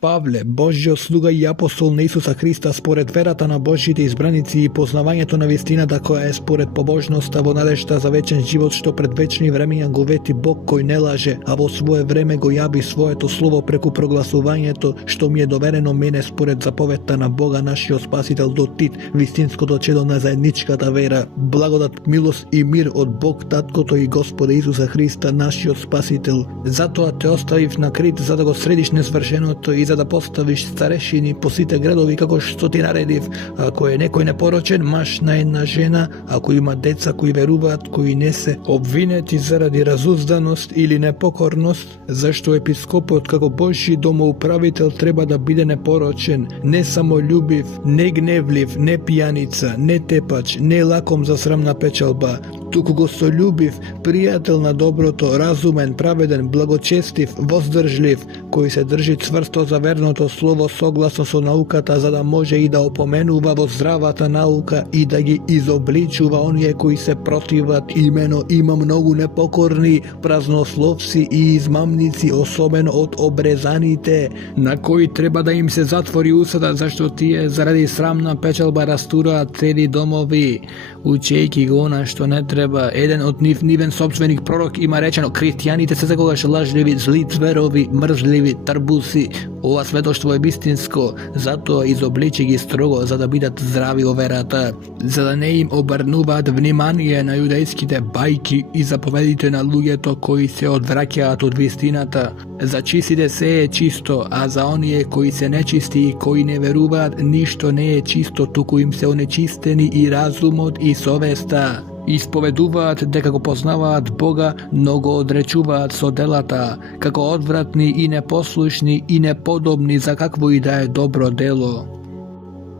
Павле, Божјиот слуга и апостол на Исуса Христа, според верата на Божјите избраници и познавањето на вистината која е според побожноста во надежта за вечен живот што пред вечни времења го вети Бог кој не лаже, а во свое време го јави своето слово преку прогласувањето што ми е доверено мене според заповедта на Бога нашиот Спасител до Тит, вистинското чедо на заедничката вера. Благодат, милост и мир од Бог Таткото и Господа Исуса Христа нашиот Спасител. Затоа те оставив на Крит за да го средиш несвршеното и за да поставиш старешини по сите градови како што ти наредив. Ако е некој непорочен маж на една жена, ако има деца кои веруваат, кои не се обвинети заради разузданост или непокорност, зашто епископот како Божји домоуправител треба да биде непорочен, не самолюбив, не гневлив, не пијаница, не тепач, не лаком за срамна печалба, туку гостолюбив, пријател на доброто, разумен, праведен, благочестив, воздржлив, кој се држи цврсто за верното слово согласно со науката, за да може и да опоменува во здравата наука и да ги изобличува оние кои се противат. Имено има многу непокорни, празнословци и измамници, особено од обрезаните, на кои треба да им се затвори устата, зашто тие заради срамна печалба растураат цели домови, учејќи го она што не треба. Еден од нивен собственик пророк има речено: христијаните се секогаш лажливи, зли цверови, мрзливи, тарбуси. Ова сведоштво е вистинско, затоа изобличи ги строго за да бидат здрави во верата, за да не им обрнуваат внимание на јудајските бајки и заповедите на луѓето кои се одвраќаат од вистината. За чистите се е чисто, а за оние кои се нечисти и кои не веруваат, ништо не е чисто, туку им се онечистени и разумот и совеста. Исповедуваат дека го познаваат Бога, но го одречуваат со делата, како одвратни и непослушни и неподобни за какво и да е добро дело.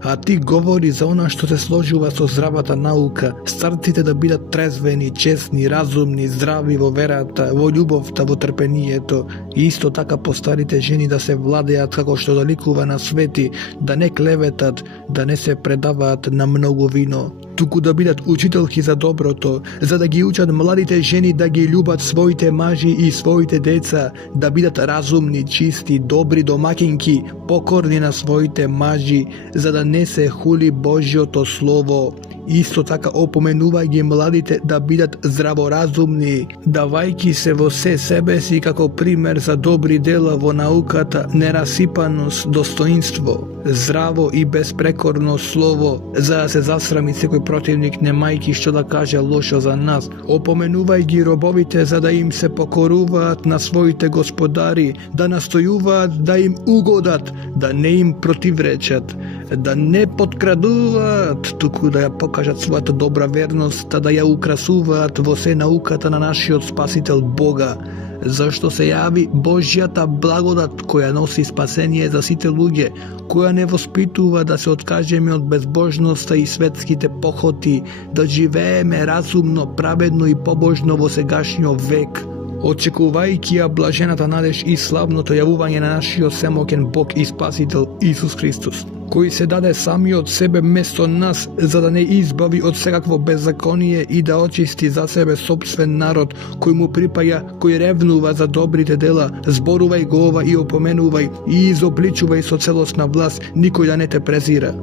А ти говори за она што се сложува со здравата наука, старците да бидат трезвени, честни, разумни, здрави во верата, во љубовта, во трпението, и исто така по старите жени да се владеат како што доликува на свети, да не клеветат, да не се предаваат на многу вино, туку да бидат учителки за доброто, за да ги учат младите жени да ги љубат своите мажи и своите деца, да бидат разумни, чисти, добри домакинки, покорни на своите мажи, за да не се хули Божјото слово. Исто така опоменува ги младите да бидат здраворазумни, давајки се во се себе си како пример за добри дела во науката, нерасипаност, достоинство, здраво и безпрекорно слово, за да се засрами секој противник, немајки што да каже лошо за нас. Опоменувај ги робовите за да им се покоруваат на своите господари, да настојуваат да им угодат, да не им противречат, да не подкрадуваат, туку да ја покажат својата добра верност, да ја украсуваат во се науката на нашиот Спасител Бога, зашто се јави Божјата благодат која носи спасение за сите луѓе, која не воспитува да се откажеме од безбожноста и светските похоти, да живееме разумно, праведно и побожно во сегашниот век, очекувајќи ја блажената надеж и славното јавување на нашиот семоќен Бог и Спасител Исус Христос, кој се даде самиот себе место нас, за да не избави од секакво беззаконие и да очисти за себе собствен народ, кој му припаја, кој ревнува за добрите дела. Зборувај го ова и опоменувај и изобличувај со целосна власт, никој да не те презира.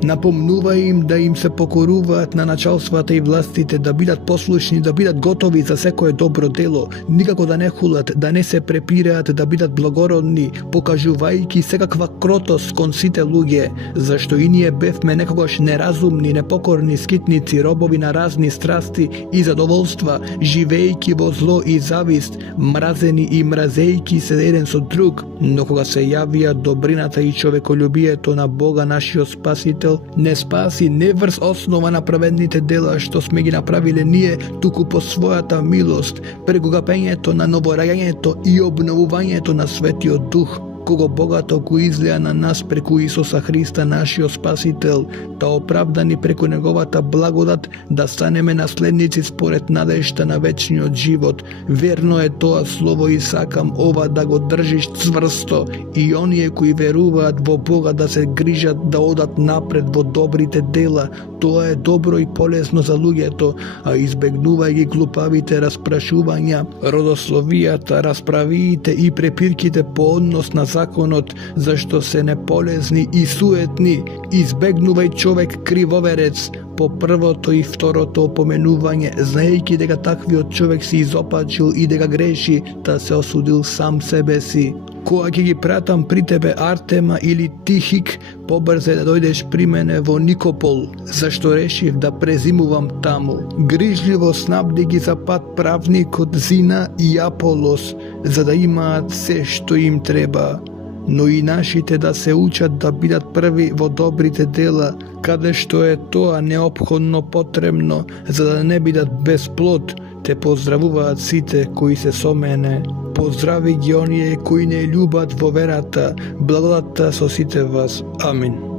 Напомнувај им да им се покоруваат на началствата и властите, да бидат послушни, да бидат готови за секое добро дело, никако да не хулат, да не се препираат, да бидат благородни, покажувајќи секаква кротост кон сите луѓе, зашто и ние бевме некогаш неразумни, непокорни, скитници, робови на разни страсти и задоволства, живејќи во зло и завист, мразени и мразејќи се еден со друг, но кога се јавија добрината и човеколюбието на Бога нашиот Спасител, не спаси не врз основа на праведните дела што сме ги направиле ние, туку по својата милост, преку капењето на новораѓањето и обновувањето на Светиот Дух, кого богато го излеа на нас преку Исуса Христа нашиот Спасител, да оправдани преку неговата благодат да станеме наследници според надежта на вечниот живот. Верно е тоа слово и сакам ова да го држиш цврсто, и оние кои веруваат во Бога да се грижат да одат напред во добрите дела. Тоа е добро и полезно за луѓето, а избегнувај ги глупавите распрашувања, родословијата, расправиите и препирките по однос на законот, зашто се неполезни и суетни, избегнувај човек кривоверец по првото и второто опоменување, знаејќи дека таквиот човек се изопачил и дека греши, та се осудил сам себе си. Кога ќе ги пратам при тебе Артема или Тихик, побрзе да дојдеш при мене во Никопол, зашто решив да презимувам таму. Грижливо снабди ги за пат правникот Зина и Аполос, за да имаат се што им треба, но и нашите да се учат да бидат први во добрите дела, каде што е тоа неопходно потребно, за да не бидат без плод. Те поздравуваат сите кои се со мене. Поздрави ги оние кои не љубат во верата. Благодатта со сите вас. Амин.